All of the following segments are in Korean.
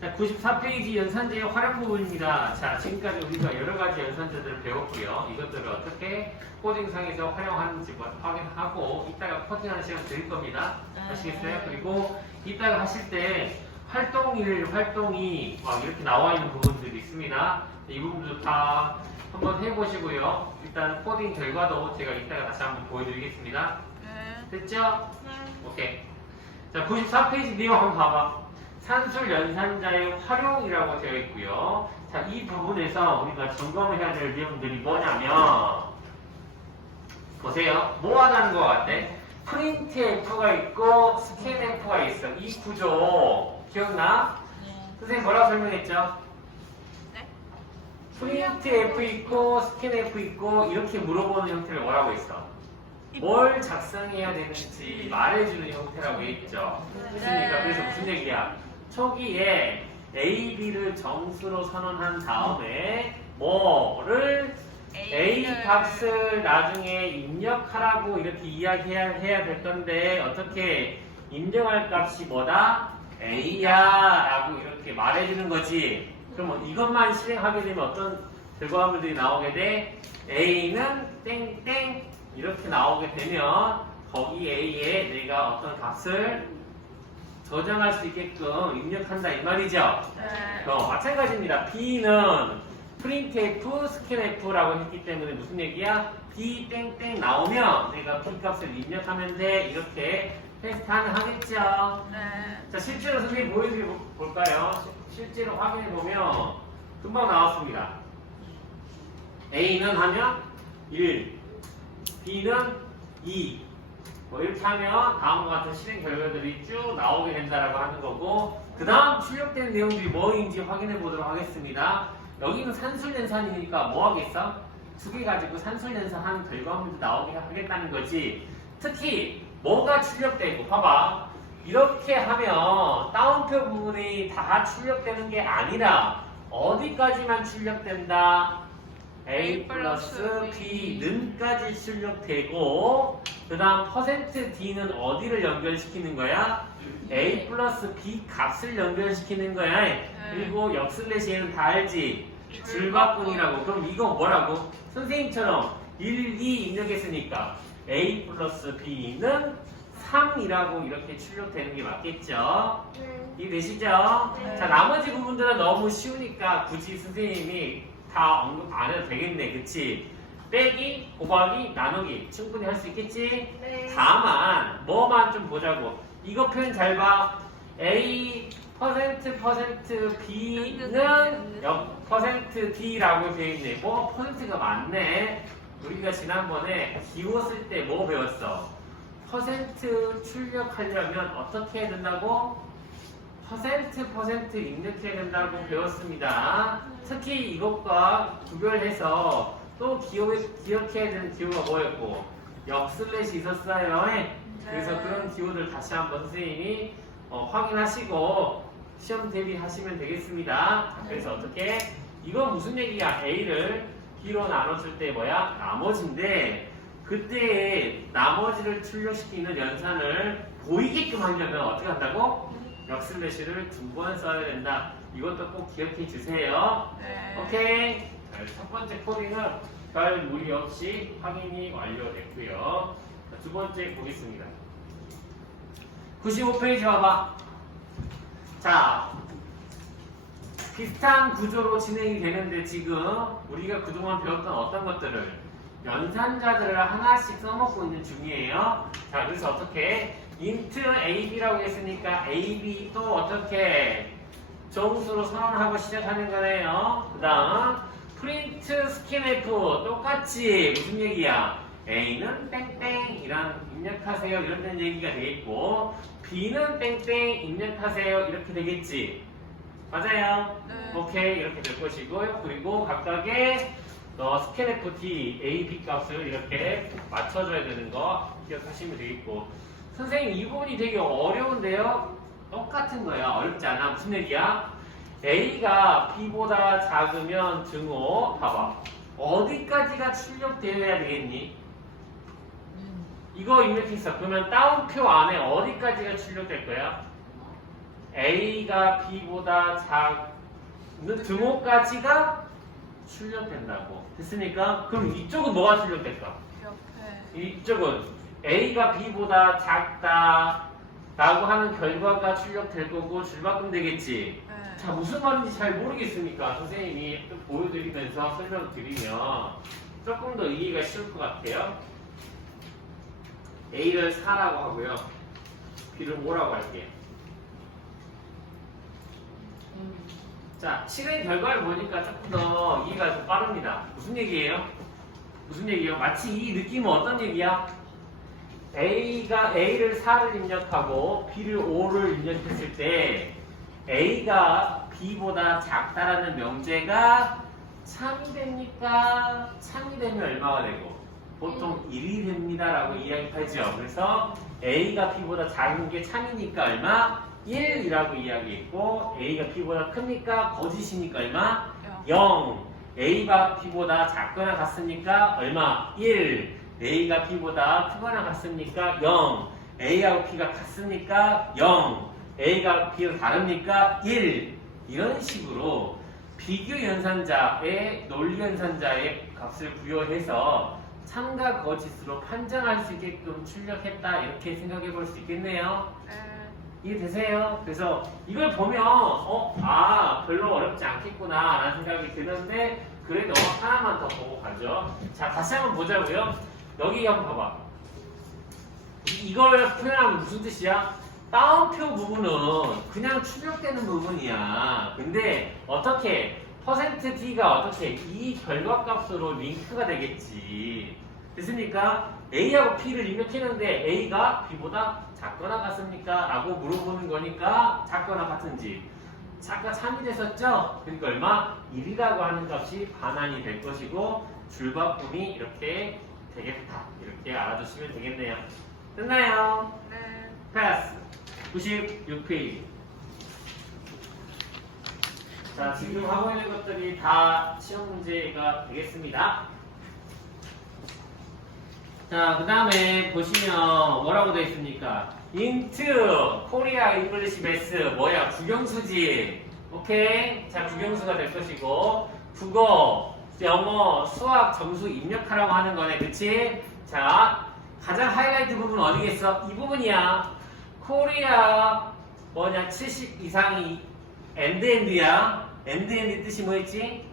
자, 94페이지 연산자의 활용 부분입니다. 자, 지금까지 우리가 여러 가지 연산자들을 배웠고요. 이것들을 어떻게 코딩상에서 활용하는지 뭐 확인하고 이따가 코딩하는 시간 드릴 겁니다. 아시겠어요? 그리고 이따가 하실 때 활동일, 활동이 막 이렇게 나와 있는 부분들이 있습니다. 이 부분도 다 한번 해보시고요. 일단 코딩 결과도 제가 이따가 다시 한번 보여드리겠습니다. 네. 됐죠? 오케이. 자, 94페이지 내용 한번 봐봐. 산술 연산자의 활용이라고 되어 있고요. 자, 이 부분에서 우리가 점검해야 될 내용들이 뭐냐면 보세요. 뭐 하자는 것 같아? 프린트 F가 있고 스캔 F가 있어. 이 구조 기억나? 선생님 뭐라고 설명했죠? 네? 프린트 F 있고 스캔 F 있고 이렇게 물어보는 형태를 뭐라고 했어? 뭘 작성해야 되는지 말해주는 형태라고 했죠. 됐습니까? 그래서 무슨 얘기야? 초기에 A, B를 정수로 선언한 다음에 뭐를 A 값을 나중에 입력하라고 이렇게 이야기해야 해야 될 건데 어떻게 입력할 값이 뭐다? A야 라고 이렇게 말해주는 거지. 그럼 이것만 실행하게 되면 어떤 결과물들이 나오게 돼? A는 땡땡 이렇게 나오게 되면 거기 A에 내가 어떤 값을 저장할 수 있게끔 입력한다 이 말이죠. 네. 어, 마찬가지입니다. B는 프린트 F, 스캔 F라고 했기 때문에 무슨 얘기야? B 땡땡 나오면 내가 B 값을 입력하면 돼. 이렇게 테스트하는 하겠죠. 네. 자, 실제로 선생님 보여드려 볼까요? 시- 실제로 확인해 보면 금방 나왔습니다. A는 하면 1, B는 2. 뭐 이렇게 하면 다음과 같은 실행 결과들이 쭉 나오게 된다라고 하는 거고 그 다음 출력된 내용들이 뭐인지 확인해 보도록 하겠습니다. 여기는 산술연산이니까 뭐 하겠어? 두 개 가지고 산술연산 하는 결과물도 나오게 하겠다는 거지. 특히 뭐가 출력되고 봐봐. 이렇게 하면 따옴표 부분이 다 출력되는 게 아니라 어디까지만 출력된다? A 플러스 B는까지 출력되고 그 다음 퍼센트 D는 어디를 연결시키는 거야? A 플러스 B 값을 연결시키는 거야 그리고 역슬래시에는 다 알지? 줄바꿈이라고 그럼 이거 뭐라고? 선생님처럼 1, 2 입력했으니까 A 플러스 B는 3이라고 이렇게 출력되는 게 맞겠죠? 이해되시죠? 네. 자 나머지 부분들은 너무 쉬우니까 굳이 선생님이 다 언급 안 해도 되겠네 그치? 빼기, 곱하기, 나누기 충분히 할 수 있겠지? 다만 뭐만 좀 보자고 이거 표현 잘 봐. A 퍼센트 퍼센트 B는 역 퍼센트 D라고 되어 있네. 뭐 퍼센트가 많네. 우리가 지난번에 쓸때뭐 배웠어? 퍼센트 출력하려면 어떻게 해야 된다고? 퍼센트 퍼센트 입력해야 된다고 배웠습니다. 특히 이것과 구별해서 또 기억해, 기억해야 되는 기호가 뭐였고 역 슬래시 있었어요. 예? 그래서 네. 그런 기호들 다시 한번 선생님이 어, 확인하시고 시험 대비하시면 되겠습니다. 그래서 어떻게 이건 무슨 얘기야? A를 B로 나눠줄 때 뭐야? 나머지인데 그때 나머지를 출력시키는 연산을 보이게끔 하려면 어떻게 한다고? 역슬래시를 두 번 써야 된다. 이것도 꼭 기억해 주세요. 네. 오케이. 자, 첫 번째 코딩은 별 무리 없이 확인이 완료됐고요. 자, 두 번째 보겠습니다. 95페이지 봐봐. 자, 비슷한 구조로 진행이 되는데 지금 우리가 그동안 배웠던 어떤 것들을 연산자들을 하나씩 써먹고 있는 중이에요. 자, 그래서 어떻게 int ab라고 했으니까 ab 또 어떻게 정수로 선언하고 시작하는 거네요. 그 다음 프린트 스킨F 똑같이. 무슨 얘기야? A는 땡땡 이란 입력하세요. 이런 된 얘기가 되겠고 B는 땡땡 입력하세요. 이렇게 되겠지. 맞아요? 네. 오케이. 이렇게 될 것이고요 그리고 각각의 어, 스캔F D, A, B 값을 이렇게 맞춰줘야 되는 거 기억하시면 되겠고. 선생님 이 부분이 되게 어려운데요? 똑같은 거야. 어렵지 않아. 무슨 얘기야? A가 B보다 작으면 증오 봐봐 어디까지가 출력되어야 되겠니? 이거 입력했어 그러면 다운표 안에 어디까지가 출력될 거야? A가 B보다 작은 등호까지가 출력된다고. 됐으니까 그럼 이쪽은 뭐가 출력될까? 옆에. 이쪽은 A가 B보다 작다 라고 하는 결과가 출력될 거고 줄바꿈 되겠지. 네. 자 무슨 말인지 잘 모르겠으니까 선생님이 또 보여드리면서 설명드리면 조금 더 이해가 쉬울 것 같아요. A를 4라고 하고요. B를 5라고 할게요. 자, 실행 결과를 보니까 조금 더 이해가 좀 빠릅니다. 무슨 얘기예요? 무슨 얘기예요? 마치 이 느낌은 어떤 얘기야? A가 A를 4를 입력하고 B를 5를 입력했을 때 A가 B보다 작다라는 명제가 참이 됩니까? 참이 되면 얼마가 되고 보통 1이 됩니다라고 이야기하죠. 그래서 A가 B보다 작은 게 참이니까 얼마? 1이라고 이야기했고 A가 B보다 크니까 거짓이니까 얼마? 여. 0. A가 B보다 작거나 같습니까? 얼마? 1. A가 B보다 크거나 같습니까? 0. A하고 B가 같습니까? 0. A가 B가 다릅니까? 1. 이런 식으로 비교 연산자의 논리 연산자의 값을 부여해서 참과 거짓으로 판정할 수 있게끔 출력했다 이렇게 생각해 볼 수 있겠네요. 네. 이해되세요? 그래서 이걸 보면 어, 아 별로 어렵지 않겠구나 라는 생각이 드는데 그래도 하나만 더 보고 가죠 자 다시 한번 보자고요 여기 한번 봐봐 이- 이걸 표현하면 무슨 뜻이야? 따옴표 부분은 그냥 출력되는 부분이야 근데 어떻게 퍼센트 D가 어떻게 이 결과값으로 링크가 되겠지 됐습니까? A하고 P를 입력했는데 A가 B보다 작거나 같습니까? 라고 물어보는 거니까 작거나 같은지 작가 참이 됐었죠? 그러니까 얼마? 1이라고 하는 값이 반환이 될 것이고 줄바꿈이 이렇게 되겠다 이렇게 알아두시면 되겠네요 끝나요 네. 패스 96페이지 자 지금 하고 있는 것들이 다 시험 문제가 되겠습니다 자, 그 다음에 보시면 뭐라고 되어 있습니까? 인트, 코리아 잉글리시 베스, 뭐야, 국영수지. 오케이? 자, 국영수가 될 것이고, 국어, 영어, 수학 점수 입력하라고 하는 거네, 그치? 자, 가장 하이라이트 부분 어디겠어? 이 부분이야. 코리아, 뭐냐, 70 이상이 엔드엔드야. 엔드엔드 뜻이 뭐였지?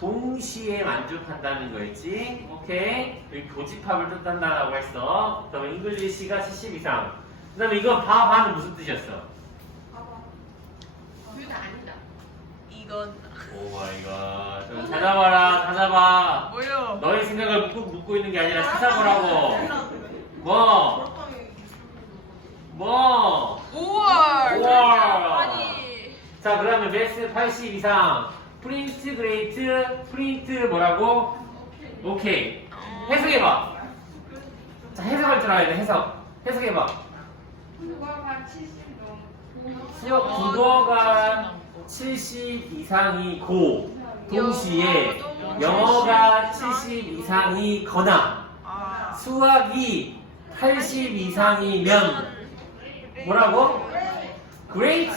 동시에 만족한다는 거였지. 오케이. 여기 교집합을 뜻한다라고 했어. 그 다음에 잉글리시가 70 이상. 그 다음에 이거 바바는 무슨 뜻이었어? 둘다 아니다. 이건 오 마이 갓. 좀 찾아봐라. 찾아봐. 뭐요? 너의 생각을 묻고, 묻고 있는 게 아니라 찾아보라고. 뭐? 뭐? 5월. 우와. 아니. 자, 그러면 매스 80 이상. 프린트 그레이트 프린트 뭐라고? 오케이. 해석해봐. 자, 해석할 줄 알아야 돼, 해석. 해석해봐. 국어가 70 수요 국어가 70 이상이 고, 동시에 영어가 70 이상이 거나, 아. 수학이 80 이상이면 뭐라고? Great!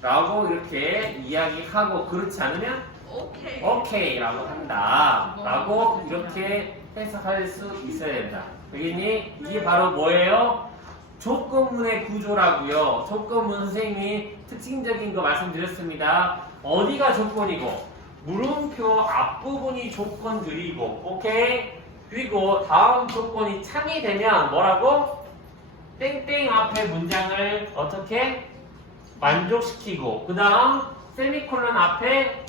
라고 이렇게 이야기하고 그렇지 않으면 오케이. 오케이 라고 한다 라고 이렇게 해석할 수 있어야 된다 되겠니? 이게 바로 뭐예요? 조건문의 구조라고요 조건문 선생님이 특징적인 거 말씀드렸습니다 어디가 조건이고 물음표 앞부분이 조건들이고 오케이? 그리고 다음 조건이 참이 되면 뭐라고? 땡땡 앞에 문장을 어떻게? 만족시키고 그 다음 세미콜론 앞에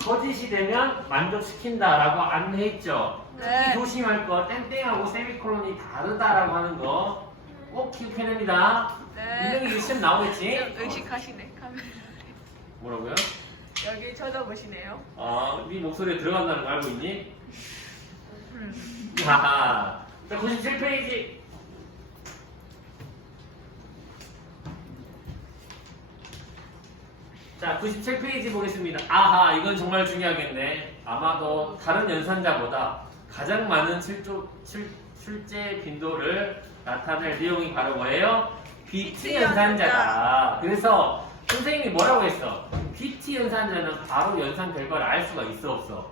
거짓이 되면 만족시킨다라고 안내했죠. 네. 조심할 거 땡땡하고 세미콜론이 다르다라고 하는 거 꼭 기억해야 됩니다. 네. 분명히 시험 나오겠지? 의식하시네 카메라. 뭐라고요? 여기 쳐다보시네요. 아, 네 목소리에 들어간다는 거 알고 있니? 음. 하하. 자, 97페이지. 자, 97페이지 보겠습니다. 아하, 이건 정말 중요하겠네. 아마도 다른 연산자보다 가장 많은 출조, 출, 출제 빈도를 나타낼 내용이 바로 뭐예요? BT 연산자다. 그래서 선생님이 뭐라고 했어? BT 연산자는 바로 연산 결과를 알 수가 있어 없어?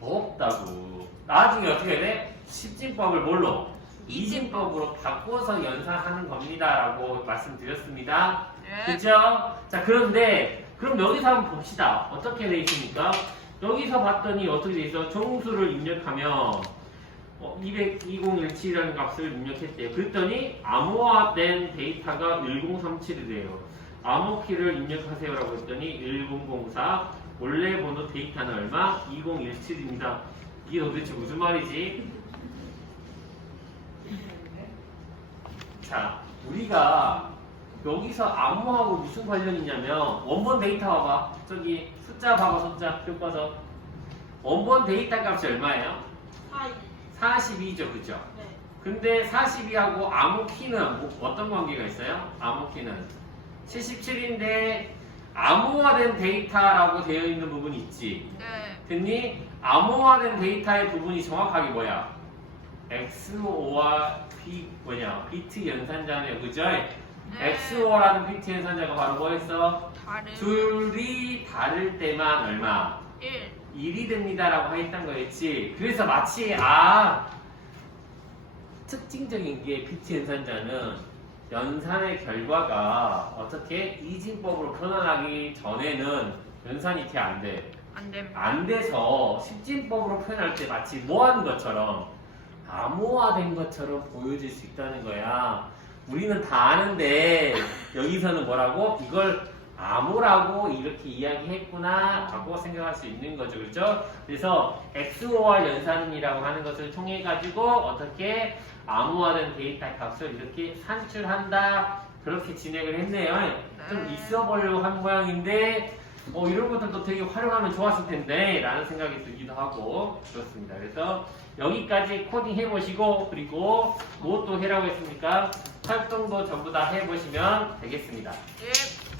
없다고. 나중에 어떻게 돼? 십진법을 뭘로? 이진법으로 바꿔서 연산하는 겁니다라고 말씀드렸습니다. 네. 그죠? 자, 그런데, 그럼 여기서 한번 봅시다. 어떻게 돼 있습니까? 여기서 봤더니 어떻게 돼 있어? 정수를 입력하면, 어, 200, 2017이라는 값을 입력했대요. 그랬더니, 암호화된 데이터가 1037이래요. 암호키를 입력하세요라고 했더니, 1004, 원래 번호 데이터는 얼마? 2017입니다. 이게 도대체 무슨 말이지? 자, 우리가 여기서 암호하고 무슨 관련이 있냐면 원본 데이터 봐봐. 저기 숫자 봐봐 숫자 교과서. 원본 데이터 값이 얼마예요? 하이. 42죠, 그죠? 네. 근데 42하고 암호 키는 뭐- 어떤 관계가 있어요? 암호 키는 77인데 암호화된 데이터라고 되어 있는 부분이 있지. 네. 됐니? 암호화된 데이터의 부분이 정확하게 뭐야? XO와 B 뭐냐? 비트 연산자네요, 그죠? 네. XO라는 비트 연산자가 바로 뭐였어? 다른 둘이 다를 때만 얼마? 1. 1이 됩니다라고 했던 거였지. 그래서 마치 아 특징적인 게 비트 연산자는 연산의 결과가 어떻게 이진법으로 표현하기 전에는 연산이 이렇게 안 돼. 안 됨. 안 돼서 십진법으로 표현할 때 마치 뭐 하는 것처럼 암호화된 것처럼 보여질 수 있다는 거야. 우리는 다 아는데 여기서는 뭐라고? 이걸 암호라고 이렇게 이야기했구나 라고 생각할 수 있는 거죠. 그렇죠? 그래서 XOR 연산이라고 하는 것을 통해 가지고 어떻게 암호화된 데이터 값을 이렇게 산출한다. 그렇게 진행을 했네요. 좀 네. 있어 보려고 한 모양인데 어, 이런 것들도 되게 활용하면 좋았을 텐데 라는 생각이 들기도 하고 그렇습니다. 그래서 여기까지 코딩 해보시고 그리고 뭐또 해라고 했습니까? 활동도 전부 다 해보시면 되겠습니다. 예.